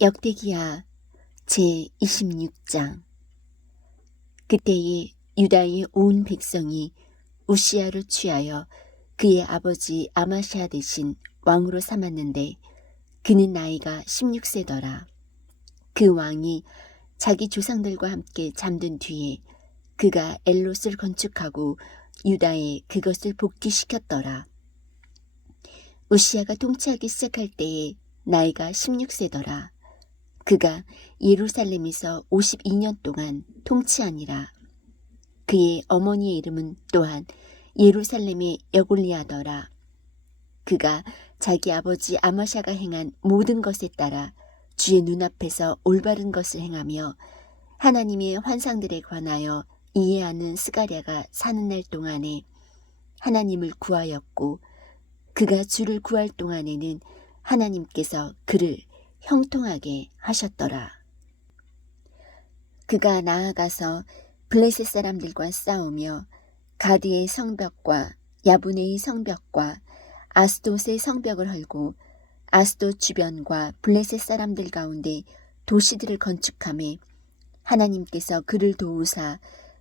역대기야 제26장 그때에 유다의 온 백성이 우시아를 취하여 그의 아버지 아마시아 대신 왕으로 삼았는데 그는 나이가 16세더라. 그 왕이 자기 조상들과 함께 잠든 뒤에 그가 엘롯을 건축하고 유다에 그것을 복귀시켰더라. 우시아가 통치하기 시작할 때에 나이가 16세더라. 그가 예루살렘에서 52년 동안 통치하니라. 그의 어머니의 이름은 또한 예루살렘의 여골리아더라. 그가 자기 아버지 아마샤가 행한 모든 것에 따라 주의 눈앞에서 올바른 것을 행하며 하나님의 환상들에 관하여 이해하는 스가랴가 사는 날 동안에 하나님을 구하였고 그가 주를 구할 동안에는 하나님께서 그를 형통하게 하셨더라. 그가 나아가서 블레셋 사람들과 싸우며 가드의 성벽과 야브네의 성벽과 아스돗의 성벽을 헐고 아스돗 주변과 블레셋 사람들 가운데 도시들을 건축함에 하나님께서 그를 도우사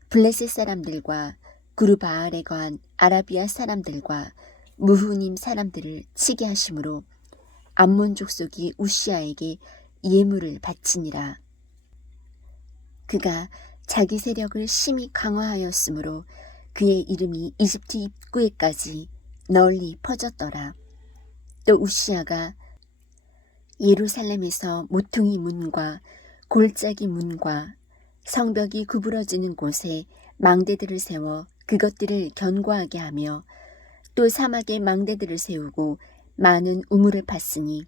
블레셋 사람들과 구르바알에 거한 아라비아 사람들과 무후님 사람들을 치게 하심으로 암몬 족속이 우시아에게 예물을 바치니라. 그가 자기 세력을 심히 강화하였으므로 그의 이름이 이집트 입구에까지 널리 퍼졌더라. 또 우시아가 예루살렘에서 모퉁이 문과 골짜기 문과 성벽이 구부러지는 곳에 망대들을 세워 그것들을 견고하게 하며 또 사막에 망대들을 세우고 많은 우물을 팠으니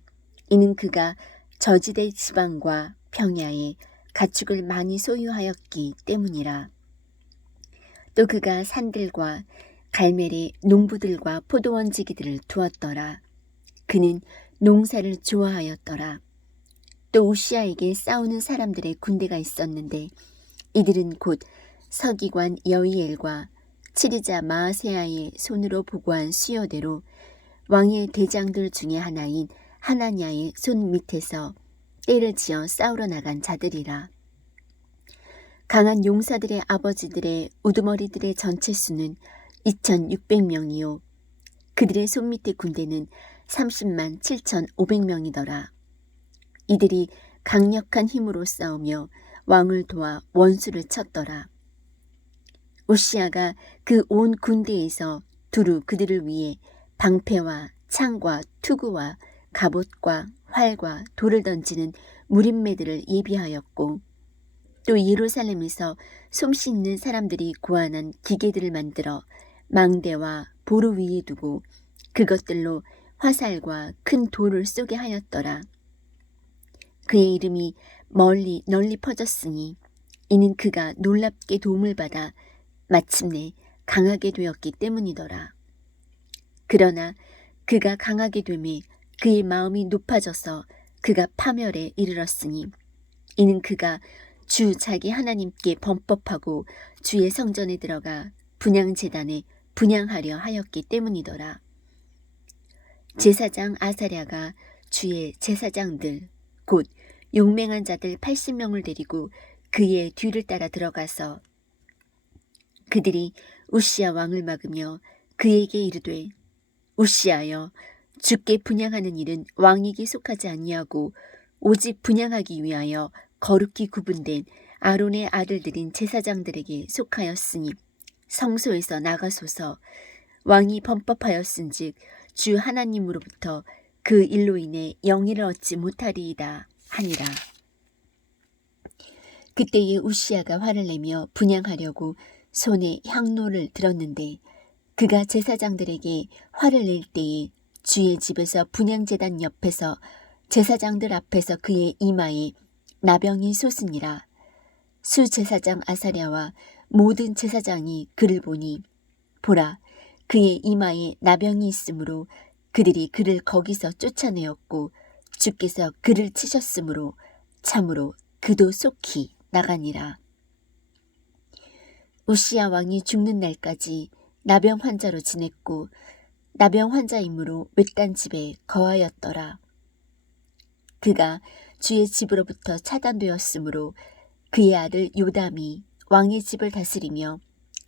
이는 그가 저지대 지방과 평야에 가축을 많이 소유하였기 때문이라. 또 그가 산들과 갈멜의 농부들과 포도원지기들을 두었더라. 그는 농사를 좋아하였더라. 또 우시아에게 싸우는 사람들의 군대가 있었는데 이들은 곧 서기관 여이엘과 치리자 마세아의 손으로 보고한 수요대로 왕의 대장들 중에 하나인 하나냐의 손 밑에서 때를 지어 싸우러 나간 자들이라. 강한 용사들의 아버지들의 우두머리들의 전체 수는 2,600명이요. 그들의 손밑의 군대는 30만 7,500명이더라. 이들이 강력한 힘으로 싸우며 왕을 도와 원수를 쳤더라. 우시아가 그 온 군대에서 두루 그들을 위해 방패와 창과 투구와 갑옷과 활과 돌을 던지는 무림매들을 예비하였고 또 예루살렘에서 솜 씻는 사람들이 고안한 기계들을 만들어 망대와 보루 위에 두고 그것들로 화살과 큰 돌을 쏘게 하였더라. 그의 이름이 멀리 널리 퍼졌으니 이는 그가 놀랍게 도움을 받아 마침내 강하게 되었기 때문이더라. 그러나 그가 강하게 되매 그의 마음이 높아져서 그가 파멸에 이르렀으니 이는 그가 주 자기 하나님께 범법하고 주의 성전에 들어가 분양재단에 분양하려 하였기 때문이더라. 제사장 아사랴가 주의 제사장들 곧 용맹한 자들 80명을 데리고 그의 뒤를 따라 들어가서 그들이 우시아 왕을 막으며 그에게 이르되 우시아여 주께 분양하는 일은 왕에게 속하지 아니하고 오직 분양하기 위하여 거룩히 구분된 아론의 아들들인 제사장들에게 속하였으니 성소에서 나가소서 왕이 범법하였은즉 주 하나님으로부터 그 일로 인해 영예를 얻지 못하리이다 하니라. 그때에 우시아가 화를 내며 분양하려고 손에 향로를 들었는데 그가 제사장들에게 화를 낼 때에 주의 집에서 분양재단 옆에서 제사장들 앞에서 그의 이마에 나병이 솟으니라. 수 제사장 아사랴와 모든 제사장이 그를 보니 보라 그의 이마에 나병이 있으므로 그들이 그를 거기서 쫓아내었고 주께서 그를 치셨으므로 참으로 그도 속히 나가니라. 우시아 왕이 죽는 날까지 나병 환자로 지냈고 나병 환자이므로 외딴 집에 거하였더라. 그가 주의 집으로부터 차단되었으므로 그의 아들 요담이 왕의 집을 다스리며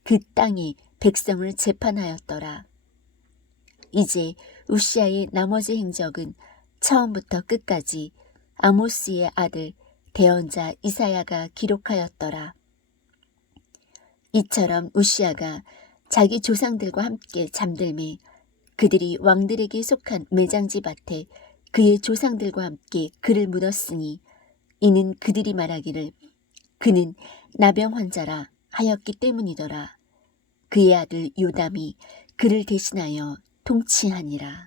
그 땅에 백성을 재판하였더라. 이제 우시아의 나머지 행적은 처음부터 끝까지 아모스의 아들 대언자 이사야가 기록하였더라. 이처럼 우시아가 자기 조상들과 함께 잠들매 그들이 왕들에게 속한 매장지 밭에 그의 조상들과 함께 그를 묻었으니 이는 그들이 말하기를 그는 나병 환자라 하였기 때문이더라. 그의 아들 요담이 그를 대신하여 통치하니라.